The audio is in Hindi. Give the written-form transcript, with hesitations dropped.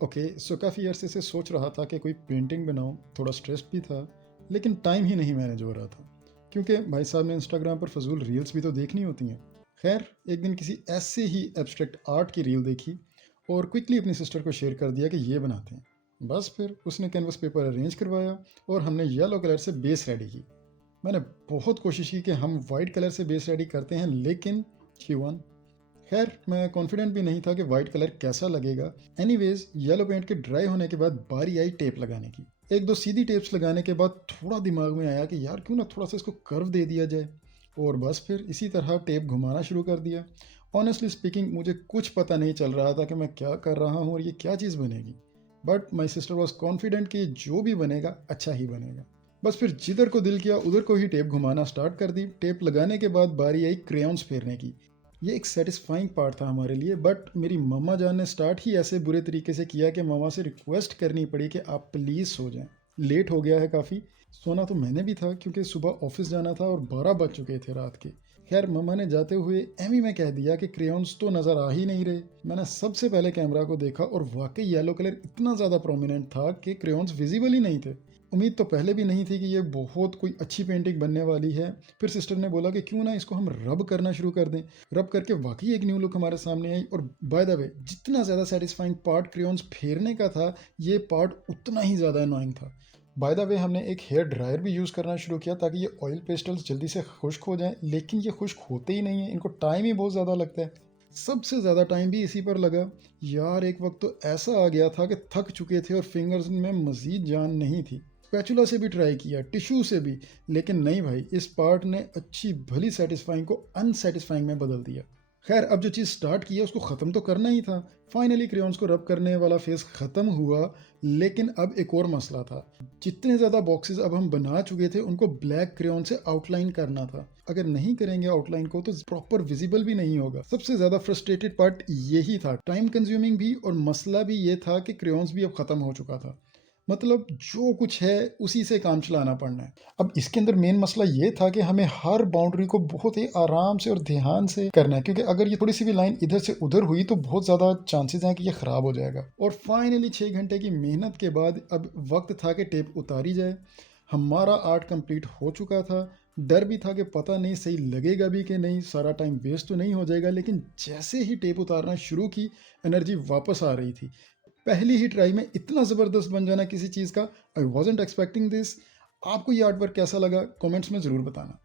ओके, सो काफ़ी अरसे से सोच रहा था कि कोई पेंटिंग बनाऊं, थोड़ा स्ट्रेस्ड भी था, लेकिन टाइम ही नहीं मैनेज हो रहा था, क्योंकि भाई साहब ने इंस्टाग्राम पर फजूल रील्स भी तो देखनी होती हैं। खैर, एक दिन किसी ऐसे ही एब्स्ट्रैक्ट आर्ट की रील देखी और क्विकली अपनी सिस्टर को शेयर कर दिया कि ये बनाते हैं। बस फिर उसने कैनवस पेपर अरेंज करवाया और हमने येलो कलर से बेस रेडी की। मैंने बहुत कोशिश की कि हम वाइट कलर से बेस रेडी करते हैं, लेकिन शी वन। खैर, मैं कॉन्फिडेंट भी नहीं था कि वाइट कलर कैसा लगेगा। एनीवेज, येलो पेंट के ड्राई होने के बाद बारी आई टेप लगाने की। एक दो सीधी टेप्स लगाने के बाद थोड़ा दिमाग में आया कि यार क्यों ना थोड़ा सा इसको कर्व दे दिया जाए, और बस फिर इसी तरह टेप घुमाना शुरू कर दिया। ऑनेस्टली स्पीकिंग, मुझे कुछ पता नहीं चल रहा था कि मैं क्या कर रहा हूँ और ये क्या चीज़ बनेगी। But my sister was confident कि जो भी बनेगा अच्छा ही बनेगा। बस फिर जिधर को दिल किया उधर को ही टेप घुमाना स्टार्ट कर दी। टेप लगाने के बाद बारी आई क्रेयॉन्स फेरने की। ये एक सेटिस्फाइंग पार्ट था हमारे लिए, बट मेरी मम्मा जान ने स्टार्ट ही ऐसे बुरे तरीके से किया कि मम्मा से रिक्वेस्ट करनी पड़ी कि आप प्लीज़ सो जाएं। लेट हो गया है काफ़ी। सोना तो मैंने भी था क्योंकि सुबह ऑफिस जाना था और 12 बज चुके थे रात के। खैर, मम्मा ने जाते हुए एमी में कह दिया कि क्रेयॉन्स तो नज़र आ ही नहीं रहे। मैंने सबसे पहले कैमरा को देखा और वाकई येलो कलर इतना ज़्यादा प्रोमिनेंट था कि क्रेयॉन्स विजिबल ही नहीं थे। उम्मीद तो पहले भी नहीं थी कि ये बहुत कोई अच्छी पेंटिंग बनने वाली है। फिर सिस्टर ने बोला कि क्यों ना इसको हम रब करना शुरू कर दें। रब करके वाकई एक न्यू लुक हमारे सामने आई। और बाय द वे, जितना ज़्यादा सेटिस्फाइंग पार्ट क्रेयॉन्स फेरने का था, ये पार्ट उतना ही ज़्यादा अनोइंग था। बाय द वे, हमने एक हेयर ड्रायर भी यूज़ करना शुरू किया ताकि ये ऑयल पेस्टल्स जल्दी से खुश्क हो जाएं, लेकिन ये खुश्क होते ही नहीं है, इनको टाइम ही बहुत ज़्यादा लगता है। सबसे ज़्यादा टाइम भी इसी पर लगा। यार, एक वक्त तो ऐसा आ गया था कि थक चुके थे और फिंगर्स में मज़ीद जान नहीं थी। स्पैचुला से भी ट्राई किया, टिश्यू से भी, लेकिन नहीं भाई, इस पार्ट ने अच्छी भली सेटिस्फाइंग को अनसेटिस्फाइंग में बदल दिया। खैर, अब जो चीज़ स्टार्ट की है उसको ख़त्म तो करना ही था। फाइनली क्रेयॉन्स को रब करने वाला फेस ख़त्म हुआ, लेकिन अब एक और मसला था। जितने ज़्यादा बॉक्सेस अब हम बना चुके थे उनको ब्लैक क्रेयॉन से आउटलाइन करना था। अगर नहीं करेंगे आउटलाइन को तो प्रॉपर विजिबल भी नहीं होगा। सबसे ज़्यादा फ्रस्ट्रेटेड पार्ट यही था, टाइम कंज्यूमिंग भी, और मसला भी ये था कि क्रेयॉन्स भी अब ख़त्म हो चुका था। मतलब जो कुछ है उसी से काम चलाना पड़ना है। अब इसके अंदर मेन मसला ये था कि हमें हर बाउंड्री को बहुत ही आराम से और ध्यान से करना है, क्योंकि अगर ये थोड़ी सी भी लाइन इधर से उधर हुई तो बहुत ज़्यादा चांसेस हैं कि ये ख़राब हो जाएगा। और फाइनली 6 घंटे की मेहनत के बाद अब वक्त था कि टेप उतारी जाए। हमारा आर्ट कंप्लीट हो चुका था। डर भी था कि पता नहीं सही लगेगा भी कि नहीं, सारा टाइम वेस्ट तो नहीं हो जाएगा। लेकिन जैसे ही टेप उतारना शुरू की, एनर्जी वापस आ रही थी। पहली ही ट्राई में इतना ज़बरदस्त बन जाना किसी चीज़ का, आई वॉजेंट एक्सपेक्टिंग दिस। आपको ये आर्ट वर्क कैसा लगा, कमेंट्स में ज़रूर बताना।